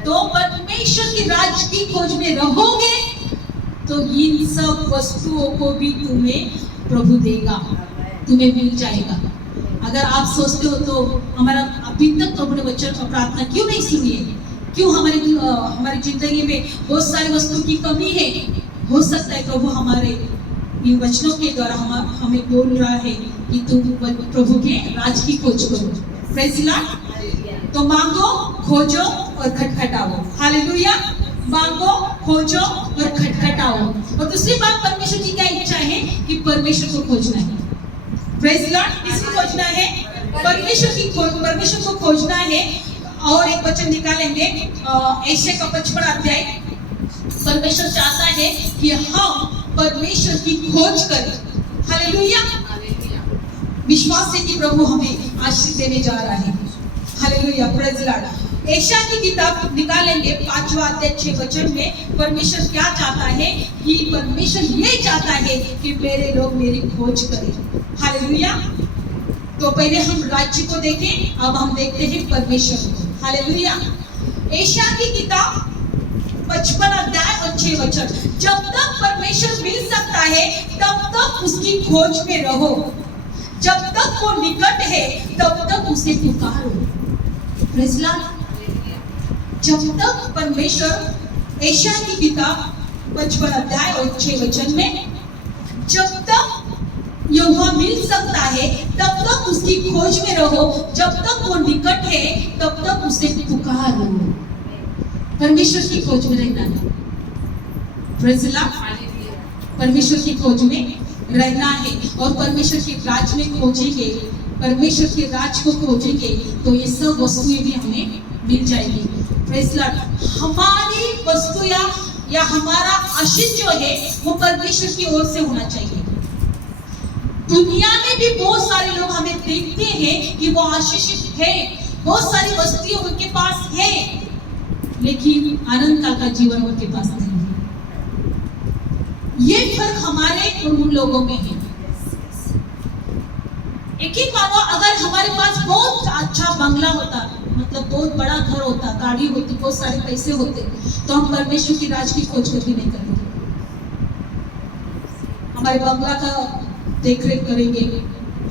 तो परमेश्वर की राज की खोज में रहोगे तो इन सब वस्तुओं को भी तुम्हें प्रभु देगा, तुम्हें मिल जाएगा। अगर आप सोचते हो तो हमारा अभी तक प्रभु ने वचन और प्रार्थना क्यों नहीं सुनी है, क्यों हमारी जिंदगी में बहुत सारी वस्तु की कमी है, हो सकता है प्रभु हमारे इन वचनों के द्वारा हमें बोल रहा है कि तुम प्रभु के राज की खोज करो। Praise the Lord. तो मांगो, खोजो और खटखटाओ। हालेलुया। मांगो, खोजो और खटखटाओ। और दूसरी बात, परमेश्वर की क्या इच्छा है कि परमेश्वर को खोजना है। Praise the Lord. किसको खोजना है? परमेश्वर को खोजना है। और एक वचन निकालेंगे एशिया का 55 अध्याय। परमेश्वर चाहता है कि हम परमेश्वर की खोज करें। हालेलुया। विश्वास है कि प्रभु हमें आशीष देने जा रहा है। Hallelujah, praise Lord. एशिया की किताब निकालेंगे 5वां अध्याय 6 वचन में परमेश्वर क्या चाहता है कि परमेश्वर ये चाहता है कि मेरे लोग मेरी खोज करें। हालेलुया। तो पहले हम राज्य को देखें, अब हम देखते हैं परमेश्वर को। हालेलुया। एशिया की किताब 55 अध्याय और 6 वचन। जब तक परमेश्वर मिल सकता है तब तक उसकी खोज में रहो। जब तक वो निकट है तब तक उसे पुकारो। Praise Lord. जब तक परमेश्वर, एशिया की किताब 55 अध्याय और 6 वचन में, जब तक यहोवा मिल सकता है तब तक उसकी खोज में रहो। जब तक वो निकट है तब तक उसे पुकारो। परमेश्वर की खोज में रहना है। Praise Lord. परमेश्वर की खोज में रहना है और परमेश्वर के राज में खोजेंगे, परमेश्वर के राज को खोजेंगे तो ये सब वस्तुएं भी हमें मिल जाएगी। Praise Lord. हमारी वस्तु या हमारा आशीष जो है वो परमेश्वर की ओर से होना चाहिए। दुनिया में भी बहुत सारे लोग हमें देखते हैं कि वो आशीषित है, बहुत सारी वस्तुएं उनके पास है, लेकिन आनंद काल का जीवन उनके पास नहीं है। ये फर्क हमारे और उन लोगों में है। एक ही मानो, अगर हमारे पास बहुत अच्छा बंगला होता, मतलब बहुत बड़ा घर होता, गाड़ी होती, बहुत सारे पैसे होते, तो हम परमेश्वर की राज की खोज कभी नहीं करेंगे। हमारे बंगला का देखरेख करेंगे,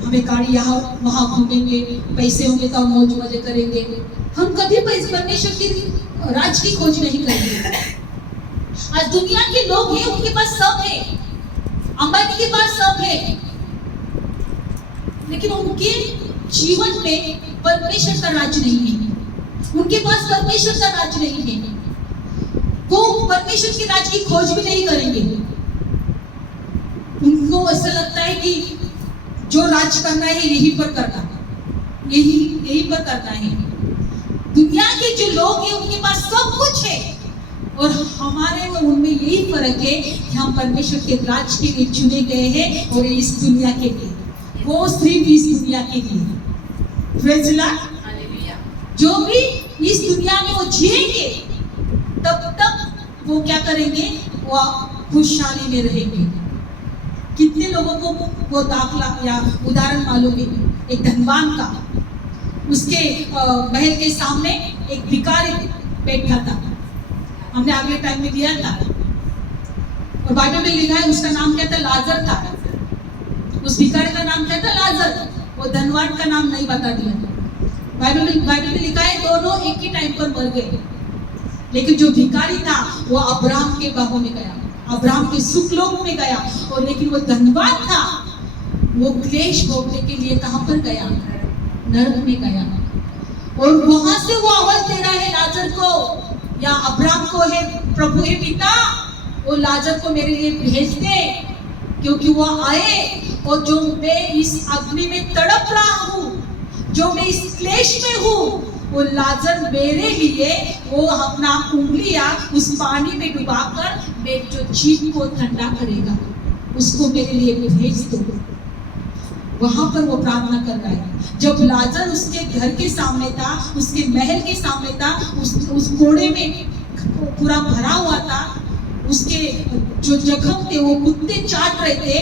हमें गाड़ी यहाँ वहाँ घूमेंगे, पैसे होंगे तो हम मौज मजे करेंगे। हम कभी परमेश्वर की राज की खोज नहीं करेंगे। आज दुनिया के लोग हैं, उनके पास सब है, अंबानी के पास सब है, लेकिन उनके जीवन में परमेश्वर का राज नहीं है। उनके पास परमेश्वर का राज नहीं है। वो परमेश्वर की राज की खोज भी नहीं करेंगे। उनको ऐसा लगता है कि जो राज करना है यहीं पर करना, यहीं पर करना है। दुनिया के जो लोग हैं उनके पास सब कुछ है और हमारे और उनमें यही फर्क है कि हम परमेश्वर के राज के लिए चुने गए हैं और इस दुनिया के लिए, वो सिर्फ इस दुनिया के लिए। Praise Lord. जो भी इस दुनिया में वो जिएंगे तब तक वो क्या करेंगे, वो खुशहाली में रहेंगे। कितने लोगों को वो दाखला या उदाहरण मालूम है, एक धनवान का, उसके महल के सामने एक भिखारी बैठा था। हमने अगले टाइम में दिया था और बाइबल में लिखा है उसका नाम क्या था, लाजर था। उस भिखारी का नाम क्या था, लाजर। वो धनवान का नाम नहीं बता दिया। बाइबल में लिखा है दोनों एक ही टाइम पर मर गए, लेकिन जो भिखारी था वो अब्राहम के बाहों में गया, अब्राहम के सुखलोक में गया। और लेकिन वो धनवान था, वो क्लेश भोगने के लिए कहां पर गया, नरक में गया। और वहां से वो आवाज दे रहा है लाजर को या अब्राहम को, है प्रभु हे पिता, वो लाजर को मेरे लिए भेज दे, क्योंकि वो आए और जो मैं इस अग्नि में तड़प रहा हूँ, जो मैं इस क्लेश में हूँ, वो लाजर मेरे लिए वो अपना उंगलियां उस पानी में डुबाकर मेरे जो जीभ को ठंडा करेगा, उसको मेरे लिए भेज दो। वहां पर वो प्रार्थना कर रहा है। जब लाजर उसके घर के सामने था, उसके महल के सामने था, उस कोड़े में पूरा भरा हुआ था, उसके जो जख्म थे वो कुत्ते चाट रहे थे,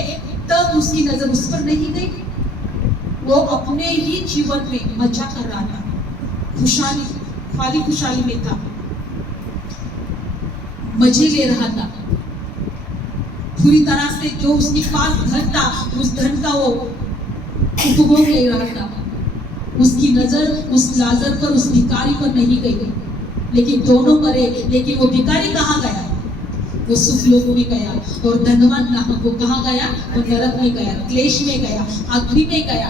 तब उसकी नजर उस पर नहीं गई। वो अपने ही जीवन में मजा कर रहा था, खुशहाली, खाली खुशहाली में था, मजे ले रहा था। पूरी तरह से जो उसके पास धन था, उस धन का वो उपभोग ले रहा था। उसकी नजर उस लाजर पर, उस भिखारी पर नहीं गई, लेकिन दोनों मरे। लेकिन वो भिखारी कहाँ गया, वो सुखलोक में गया। और धनवान वो कहाँ गया, वो नरक में गया, क्लेश में गया, अग्नि में गया।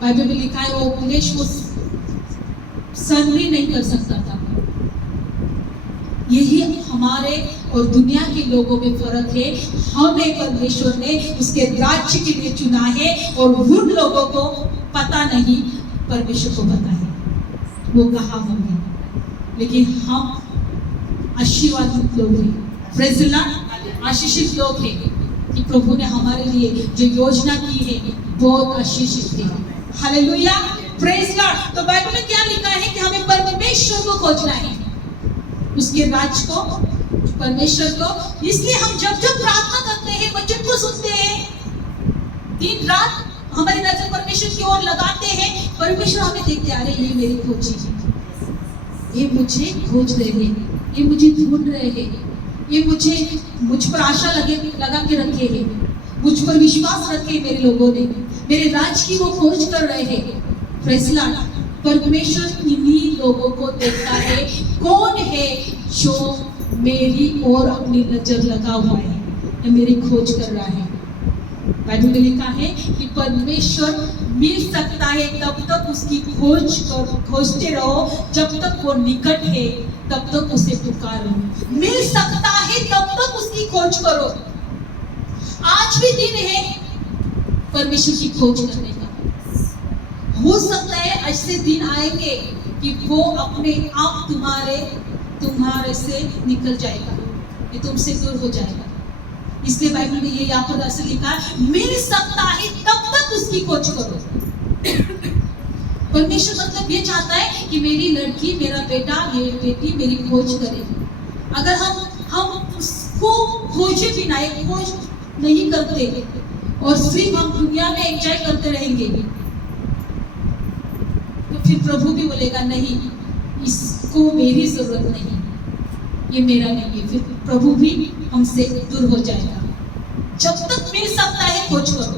बाइबल में लिखा है वो क्लेश को सहन भी नहीं कर सकता था। यही हमारे और दुनिया के लोगों में फर्क है। हमें परमेश्वर ने उसके राज्य के लिए चुना है और उन लोगों को पता नहीं परमेश्वर को पता है वो कहाँ होंगे, लेकिन हम आशीर्वादित लोग हैं, प्रेज़ द लॉर्ड, आशीषित लोग हैं कि प्रभु ने हमारे लिए जो योजना की है बहुत आशीषित है। Hallelujah, praise the Lord. तो बाइबल में क्या लिखा है कि हमें परमेश्वर को खोजना है, उसके राज को, परमेश्वर को। इसलिए हम जब जब प्रार्थना करते हैं, वचन को सुनते हैं, दिन रात हमारी नजर परमेश्वर की ओर लगाते हैं, परमेश्वर हमें देखते आ रहे हैं, ये मेरी खोजी है, ये मुझे खोज रहे हैं, ये मुझे ढूंढ रहे हैं, ये मुझ पर आशा लगा के रखे हैं, मुझ पर विश्वास रखे मेरे लोगों ने, मेरे राज की वो खोज कर रहे हैं। Praise the Lord. परमेश्वर इन्हीं लोगों को देखता है, कौन है जो मेरी ओर अपनी नजर लगा हुआ है या मेरी खोज कर रहा है। बाइबल में लिखा है कि परमेश्वर मिल सकता है तब तक उसकी खोजते रहो, जब तक वो निकट है तब तक उसे पुकारो। मिल सकता है तब तक उसकी खोज करो। आज भी दिन है परमेश्वर की खोज करने का। हो सकता है ऐसे दिन आएंगे कि वो अपने आप तुम्हारे से निकल जाएगा, ये तुमसे दूर हो जाएगा। इसलिए बाइबल में ये यहाँ पर ऐसे लिखा है, मिल सकता है तब तक उसकी खोज करो। परमेश्वर मतलब ये चाहता है कि मेरी लड़की, मेरा बेटा, मेरी बेटी मेरी खोज करे। अगर हम उसको खोजे बिना खोज नहीं करते और सिर्फ हम दुनिया में एंजॉय करते रहेंगे, तो फिर प्रभु भी बोलेगा नहीं, इसको मेरी जरूरत नहीं, ये मेरा नहीं है। फिर प्रभु भी हमसे दूर हो जाएगा। जब तक मिल सकता है खोज करो,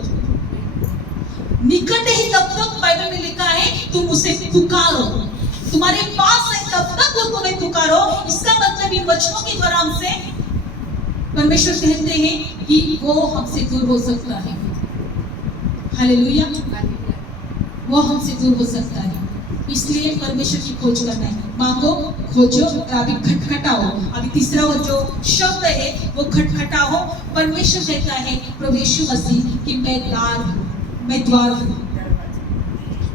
निकट है तब तक बाइबल में लिखा है तुम उसे पुकारो, तुम्हारे पास है तब तक वो तुम्हें पुकारो। इसका मतलब इन वचनों के द्वारा हमसे परमेश्वर कहते हैं कि वो हमसे दूर हो सकता है। हालेलुया, वो हमसे दूर हो सकता है। इसलिए परमेश्वर की खोज करना है। मांगो, खोजो, अभी खटखटाओ। अभी तीसरा वो जो शब्द है वो खटखटाओ। परमेश्वर कहता है प्रभु यीशु मसीह कि मैं द्वार हूँ।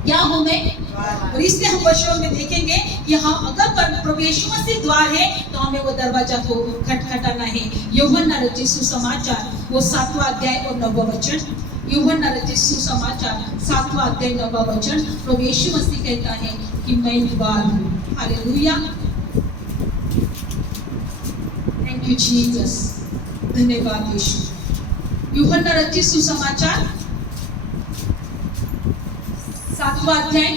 क्या हूँ मैं? और इसलिए हम वचनों में देखेंगे कि हाँ, अगर प्रभु यीशु मसीह द्वार है तो हमें वो दरवाजा को खटखटाना है। यूहन्ना रचित सुसमाचार वो 7वां अध्याय और 9वां वचन। यूहन्ना रचित सुसमाचार 7वां अध्याय 9वां वचन। प्रभु यीशु मसीह कहता है कि मैं द्वार हूँ। हालेलुया, थैंक यू जीसस, धन्यवाद यीशु। यूहन्ना रचित सुसमाचार 7वां अध्याय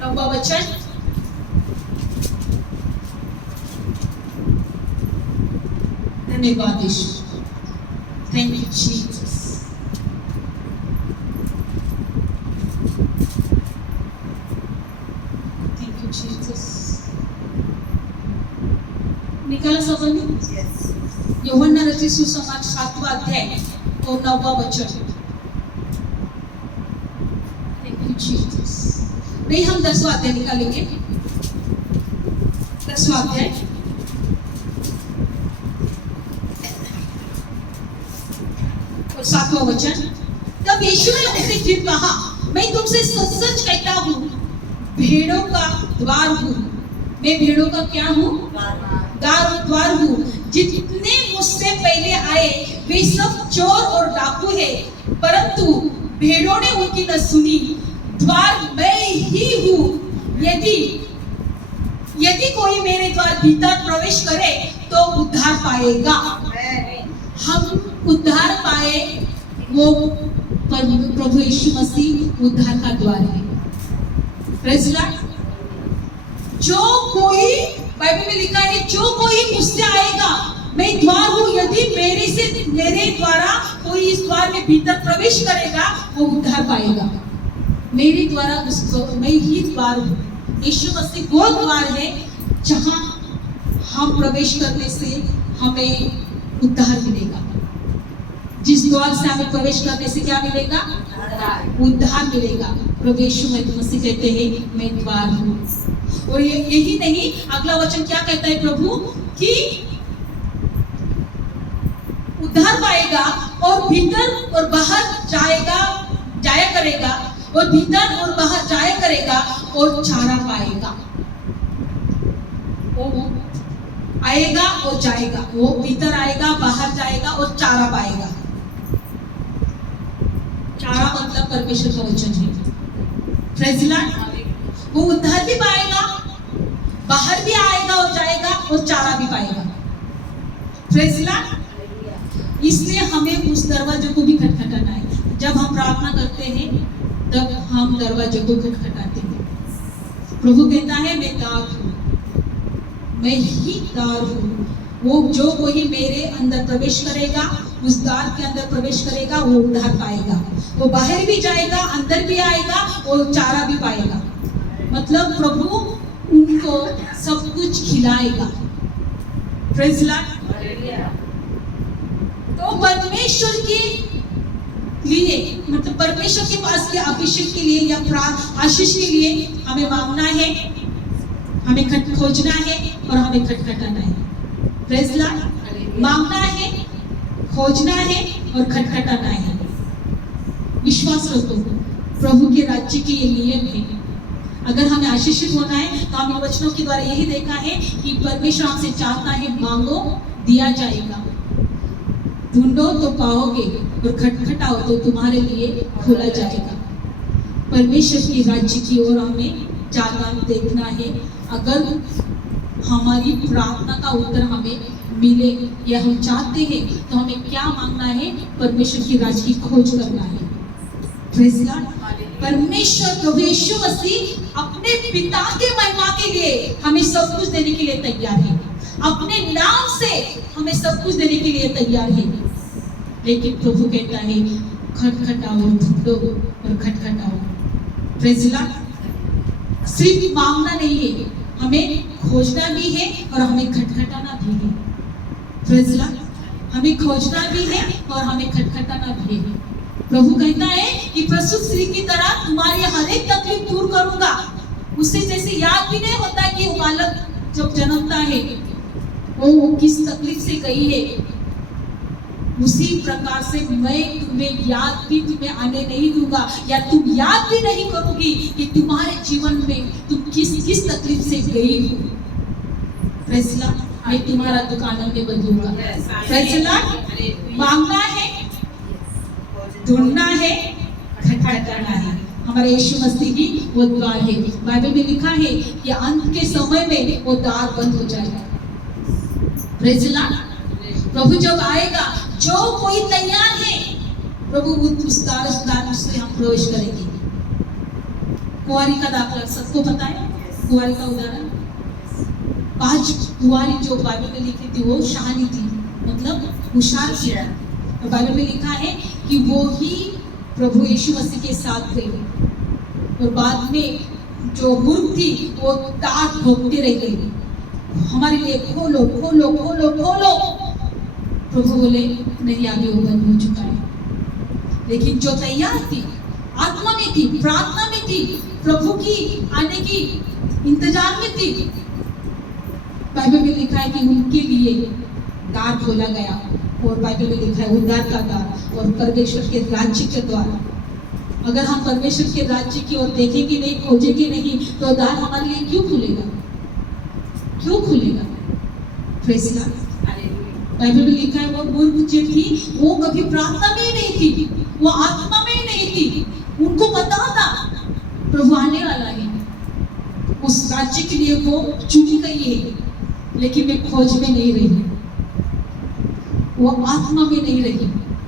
9वां वचन। धन्यवाद Yeshu, thank you Jesus. Thank you Jesus. निकाला समझ में? यूहन्ना रचित सुसमाचार 7वां अध्याय और 9वां वचन। नहीं, हम 10वां अध्याय निकालेंगे। 10वां अध्याय और 7वां वचन। तब यीशु ने उसे फिर कहा, मैं तुमसे सच सच कहता हूँ, भेड़ों का द्वार हूँ। मैं भेड़ों का क्या हूँ? द्वार हूँ। जितने मुझसे पहले आए वे सब चोर और डाकू है, परंतु भेड़ों ने उनकी न सुनी। द्वार मैं ही हूँ। यदि कोई मेरे द्वार भीतर प्रवेश करे तो उद्धार पाएगा। हम उद्धार पाए, वो प्रभु यीशु मसीह उद्धार का द्वार है। Praise Lord. जो कोई, बाइबल में लिखा है, जो कोई मुझसे आएगा, मैं द्वार हूँ, यदि मेरे द्वारा कोई इस द्वार में भीतर प्रवेश करेगा वो उद्धार पाएगा। मेरे द्वारा उसको, मैं ही द्वार हूँ। यीशु मसीह वो द्वार है जहाँ हम प्रवेश करने से हमें उद्धार मिलेगा। जिस द्वार से हमें प्रवेश करने से क्या मिलेगा? उद्धार मिलेगा। प्रभु यीशु मसीह कहते हैं मैं द्वार हूँ। और यही नहीं, अगला वचन क्या कहता है प्रभु कि उद्धार पाएगा और भीतर और बाहर जाएगा, जाया करेगा, और भीतर और बाहर जाया करेगा और चारा पाएगा। वो आएगा और जाएगा, वो भीतर आएगा, बाहर जाएगा और चारा पाएगा। चारा मतलब परमेश्वर का वचन है। Praise the Lord. वो उद्धार भी पाएगा, बाहर भी आएगा और जाएगा और चारा भी पाएगा। Praise the Lord. इसलिए हमें उस दरवाजे को भी खटखटाना है। जब हम प्रार्थना करते हैं तब हम दरवाजे को खटखटाते हैं। प्रभु कहता है मैं द्वार हूँ, मैं ही द्वार हूँ। वो जो कोई मेरे अंदर प्रवेश करेगा, उस द्वार के अंदर प्रवेश करेगा, वो उद्धार पाएगा। वो बाहर भी जाएगा, अंदर भी आएगा और चारा भी पाएगा। मतलब प्रभु उनको सब कुछ खिलाएगा। Praise the Lord. तो परमेश्वर के लिए, मतलब परमेश्वर के पास के अभिषेक के लिए या आशीष के लिए हमें मांगना है, हमें खोजना है और हमें खटखटाना है। Praise the Lord. मांगना है, खोजना है और खटखटाना है। विश्वास रखो, प्रभु के राज्य के ये नियम है। अगर हमें आशीषित होना है तो हमने वचनों के द्वारा यही देखा है कि परमेश्वर हमसे चाहता है, मांगो दिया जाएगा, ढूंढो तो पाओगे और खटखटाओ तो तुम्हारे लिए खोला जाएगा। परमेश्वर के राज्य की ओर हमें ज्यादा देखना है। अगर हमारी प्रार्थना का उत्तर हमें मिले या हम चाहते हैं तो हमें क्या मांगना है? परमेश्वर की राज्य की खोज करना है। Praise the Lord. परमेश्वर प्रभु यीशु मसीह अपने पिता के महिमा के लिए हमें सब कुछ देने के लिए तैयार है। अपने नाम से हमें सब कुछ देने के लिए तैयार है। लेकिन प्रभु कहता है खटखटाओ, ढूंढो और खटखटाओ। Praise the Lord. सिर्फ मांगना नहीं है, हमें खोजना भी है और हमें खटखटाना भी है। Praise the Lord. हमें खोजना भी है और हमें खटखटाना भी है। प्रभु कहता है कि प्रसूत स्त्री की तरह तुम्हारी हर एक तकलीफ दूर करूंगा। उससे जैसे याद भी नहीं होता कि वो बालक जब जन्मता है वो किस तकलीफ से गई है, उसी प्रकार से मैं तुम्हें याद भी तुम्हें आने नहीं दूंगा, या तुम याद भी नहीं करोगी कि तुम्हारे जीवन में तुम किस किस तकलीफ से गई हो। Praise the Lord. मैं तुम्हारा दुख आनंद में बदलूंगा। Praise the Lord. मांगना है, ढूंढना है, खटखटाना है। हमारे यीशु मसीह की वो द्वार है। बाइबल में लिखा है कि अंत के समय में वो द्वार बंद हो जाएगा। Praise the Lord. प्रभु जब आएगा, जो कोई तैयार है, प्रभु उस द्वार से हम प्रवेश करेंगे। कुंवारी का दाखला सबको पता है। कुंवारी का उदाहरण, 5 कुंवारी जो बाइबल में लिखी थी वो शानी थी, मतलब होशियार थी। और बाइबल में लिखा है कि वो ही प्रभु यीशु मसीह के साथ गई, और बाद में जो मूर्ख थी वो ताक ठोकती रह गई, हमारे लिए खोलो खोलो खोलो खोलो। प्रभु बोले नहीं, आगे वो बंद हो चुका है। लेकिन जो तैयार थी, आत्मा में थी, प्रार्थना में थी, प्रभु की आने की इंतजार में थी, बाइबल में लिखा है कि उनके लिए द्वार खोला गया। और बाइबल में लिखा है उद्धार का द्वार और परमेश्वर के राज्य के द्वार। अगर हम परमेश्वर के राज्य की ओर देखेंगे नहीं, खोजेंगे नहीं, तो द्वार हमारे लिए क्यों खुलेगा? क्यों खुलेगा? Praise the Lord. बाइबल में लिखा है वो मूर्ख जो थी वो कभी प्रार्थना में ही नहीं थी, वो आत्मा में ही नहीं थी। उनको पता था प्रभु आने वाला है, उस राज्य के लिए वो चुनी गई है, लेकिन वे खोज में नहीं रही, वो आत्मा में नहीं रही,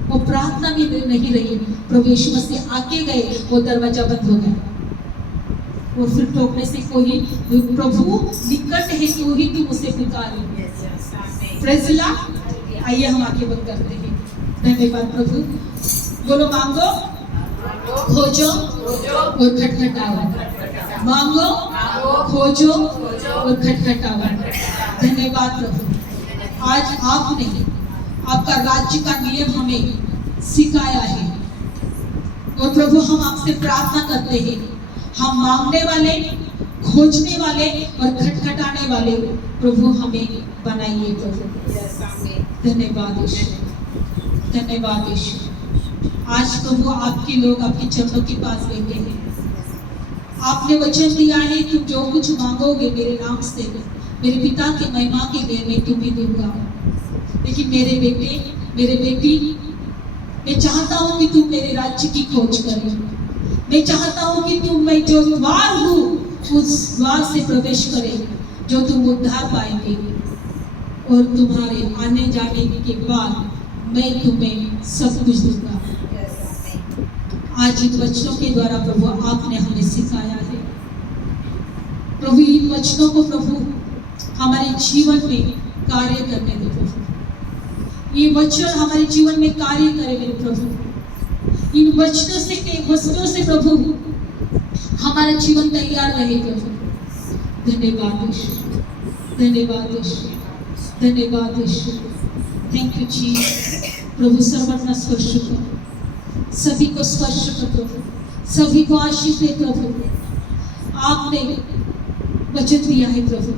वो प्रार्थना में नहीं रही। प्रभु यीशु मसीह आके गए, वो दरवाजा बंद हो गया। और फिर ठोकने से कोई, प्रभु निकट है तो ही तुम उसे पुकारो। Praise the Lord. आइए हम आंखें बंद करते हैं। धन्यवाद प्रभु। बोलो मांगो, खोजो और खटखटाओ। मांगो, खोजो और खटखटाओ। धन्यवाद प्रभु। आज आपने आपका राज्य का नियम हमें सिखाया है, और प्रभु हम आपसे प्रार्थना करते हैं, हम मांगने वाले, खोजने वाले और खटखटाने वाले प्रभु हमें बनाइए प्रभु। धन्यवाद यीशु, धन्यवाद यीशु। आज प्रभु आपके लोग आपके चरणों के पास बैठे हैं। आपने वचन दिया है तुम जो कुछ मांगोगे मेरे नाम से मेरे पिता के महिमा के लिए मैं तुम्हें दूंगा। लेकिन मेरे बेटे मेरे बेटी, मैं चाहता हूँ कि तुम मेरे राज्य की खोज करें। मैं चाहता हूँ कि तुम, मैं जो द्वार हूँ उस द्वार से प्रवेश करें जो तुम उद्धार पाएंगे, और तुम्हारे आने जाने के बाद मैं तुम्हें सब कुछ दूंगा। आज इन वचनों के द्वारा प्रभु आपने हमें सिखाया है। प्रभु इन वचनों को प्रभु हमारे जीवन में कार्य करने दो प्रभु। ये वचन हमारे जीवन में कार्य करे मेरे प्रभु। इन वचनों से प्रभु हमारा जीवन तैयार रहे प्रभु। धन्यवाद ईश्वर, धन्यवाद ईश्वर, धन्यवाद ईश्वर। Thank you Jesus. प्रभु सर्वत्र स्पर्श करो, सभी को स्पर्श कर प्रभु, सभी को आशीष दे प्रभु। आपने वचन दिया है प्रभु,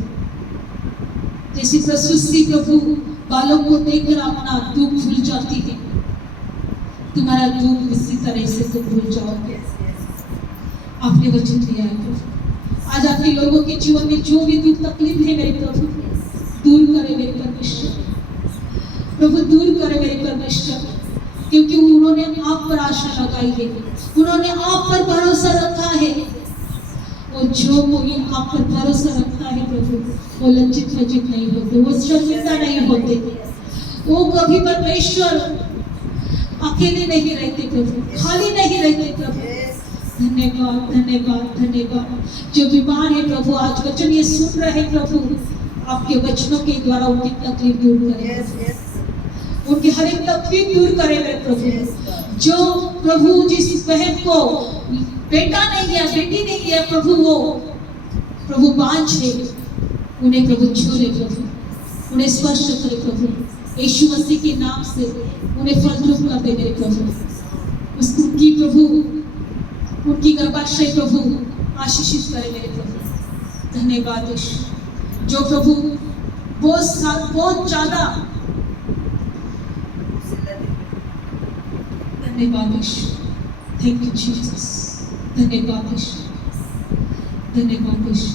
जैसे प्रसूति प्रभु बालों को देखकर अपना दुख भूल जाती है, तुम्हारा दुख इसी तरह से तुम भूल जाओगे। आपने वचन दिया है प्रभु। आज आपके लोगों के जीवन में जो भी दुख तकलीफ है मेरे प्रभु, दूर करे मेरे परमेश्वर। प्रभु दूर करे मेरे परमेश्वर, क्योंकि उन्होंने आप पर आशा लगाई है, उन्होंने आप पर भरोसा रखा है। और जो कोई आप पर भरोसा रखता है प्रभु, वो लज्जित वज्जित नहीं होते, वो शर्मिंदा नहीं होते, वो कभी परमेश्वर अकेले नहीं रहते प्रभु, खाली नहीं रहते प्रभु। धन्यवाद, धन्यवाद, धन्यवाद। जो बीमार है प्रभु, आज वचन ये सुन रहे प्रभु, आपके वचनों के द्वारा उनकी तकलीफ दूर करें, उनकी हर एक तकलीफ दूर करे मेरे प्रभु। जो प्रभु जिस बहन को बेटा नहीं है, बेटी नहीं है प्रभु, वो प्रभु बांझ है, उन्हें प्रभु छू ले प्रभु, उन्हें स्पर्श करे प्रभु। यीशु मसीह के नाम से उन्हें फलद्रुप कर दे मेरे प्रभु। उनकी प्रभु, उनकी गर्भाशय प्रभु आशीषित करे मेरे प्रभु। धन्यवाद यीशु। जो प्रभु बहुत ज्यादा, धन्यवाद यीशु। Thank you Jesus. धन्यवाद यीशु, धन्यवाद यीशु।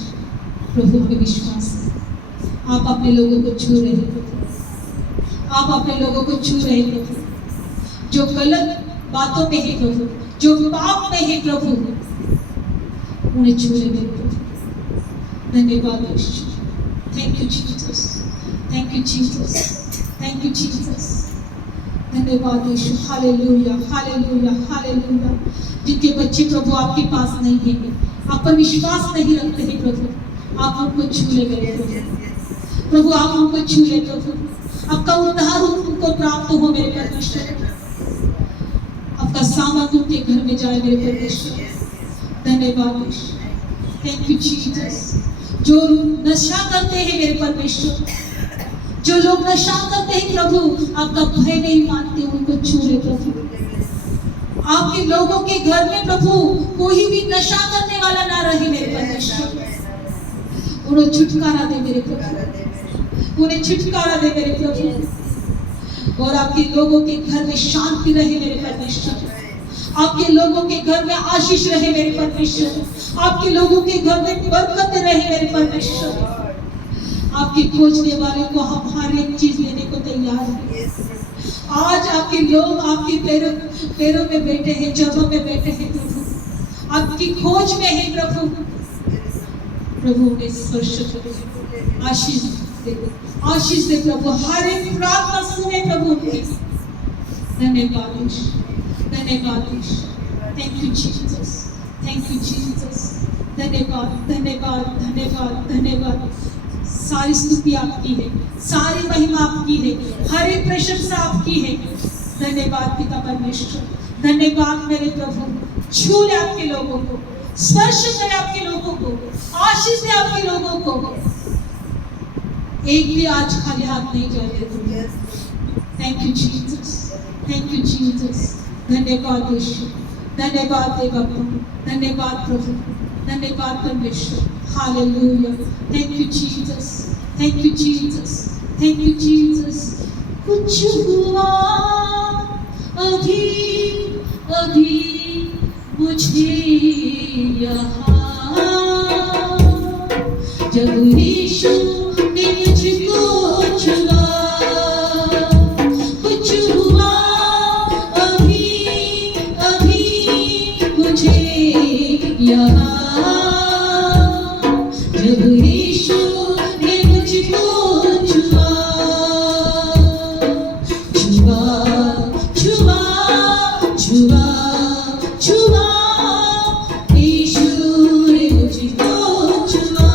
प्रभु पे विश्वास है, आप अपने लोगों को छू रहे हैं प्रभु, आप अपने लोगों को छू रहे हैं प्रभु। जो गलत बातों में है प्रभु, जो पाप में है प्रभु, उन्हें छू रहे हैं प्रभु। धन्यवाद Yeshu. Thank you Jesus, thank you Jesus, thank you Jesus. धन्यवाद यीशु। Hallelujah, hallelujah, hallelujah. जिनके बच्चे प्रभु आपके पास नहीं हैं, आप पर विश्वास नहीं रखते हैं प्रभु, आप उनको छू ले मेरे प्रभु। प्रभु आप उनको छू ले प्रभु, आपका उद्धार उनको प्राप्त हो मेरे परमेश्वर, आपका सामर्थ उनके घर में जाए मेरे परमेश्वर। धन्यवाद यीशु। Thank you Jesus. जो नशा करते हैं मेरे परमेश्वर, जो लोग नशा करते हैं प्रभु, आपका भय नहीं मानते, उनको छू ले प्रभु। आपके लोगों के घर में प्रभु कोई भी नशा करने वाला ना रहे मेरे परमेश्वर। उन्हें छुटकारा दे मेरे प्रभु, उन्हें छुटकारा दे मेरे प्रभु। और आपके लोगों के घर में शांति रहे मेरे परमेश्वर, आपके लोगों के घर में आशीष रहे मेरे परमेश्वर, आपके लोगों के घर में बरकत रहे मेरे परमेश्वर। आपके खोजने वाले को हम हर एक चीज देने को तैयार हैं। आज आपके लोग आपके पैरों में बैठे हैं, चरणों में बैठे हैं प्रभु, आपकी खोज में है प्रभु। प्रभु उन्हें स्पर्श करो, आशीष दे, आशीष दे प्रभु, हर एक प्रार्थना सुने प्रभु उनकी। धन्यवाद यीशु, धन्यवाद Yeshu. Thank you Jesus, thank you Jesus. धन्यवाद, धन्यवाद, धन्यवाद, धन्यवाद। सारी स्तुति आपकी है, सारी महिमा आपकी है, हर एक प्रशंसा आपकी है। धन्यवाद पिता परमेश्वर, धन्यवाद मेरे प्रभु। छू ले आपके लोगों को, स्पर्श करे आपके लोगों को, आशीष दे आपके लोगों को। एक भी आज खाली हाथ नहीं जाए। Thank you Jesus, thank you Jesus. धन्यवाद यीशु, धन्यवाद देवा प्रभु, धन्यवाद प्रभु, धन्यवाद परमेश्वर। Hallelujah. Thank you Jesus, thank you Jesus, thank you Jesus. कुछ हुआ अभी अभी मुझे यहाँ जब यीशु ने मुझको छुआ कुछ हुआ अभी अभी मुझे यहाँ जब यीशु ने मुझको छुआ छुआ छुआ छुआ छुआ यीशु ने मुझको छुआ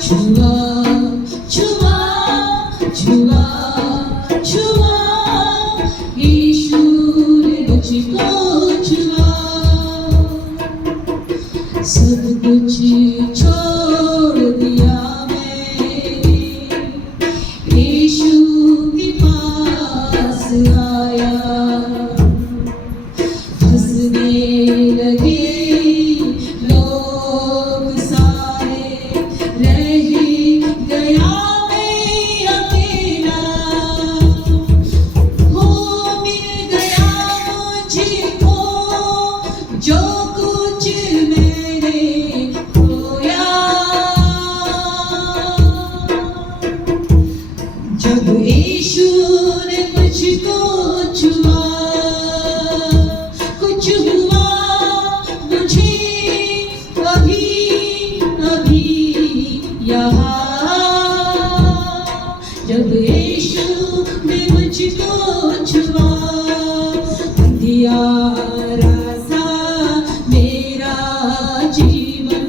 छुआ छुआ छुआ छुआ यीशु ने मुझको छुआ सब कुछ छोड़ दिया मैंने यीशु के पास आया हंसने लगे लोग सारे रह गया मैं अकेला हो मिल गया मुझको जो कुछ मैंने खोया जब यीशु ने मुझको छुआ कुछ हुआ मुझे अभी अभी यहाँ जब यीशु ने मुझको छुआ अंधियारा था मेरा जीवन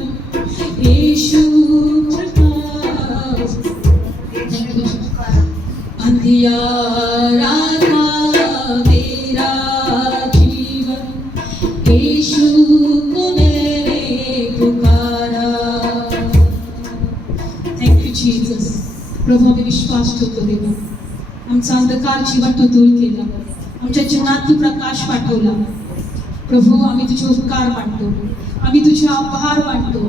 यीशु प्रकाश अंधियारा था मेरा जीवन यीशु को मैंने पुकारा थँक यू जीसस प्रभू आम्ही विश्वास ठेवतो देवा आमचा अंधकार जीवन तू दूर केला आमच्या जीवनात तू प्रकाश पाठवला प्रभू आम्ही तुझे उपकार मानतो आम्ही तुझे आभार मानतो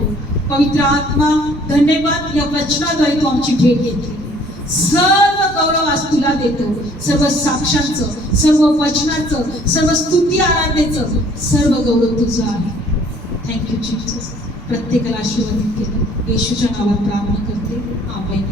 पवित्र आत्मा धन्यवाद या वचनाद्वारे तू आमची भेट घेतली सर्व गौरव आज तुला देतो सर्व साक्षांचं सर्व वचनाचं सर्व स्तुती आराधनेचं सर्व गौरव तुझं आहे थँक्यू जीसस प्रत्येकाला आशीर्वादित केलं येशूच्या नावात प्रार्थना करते आमेन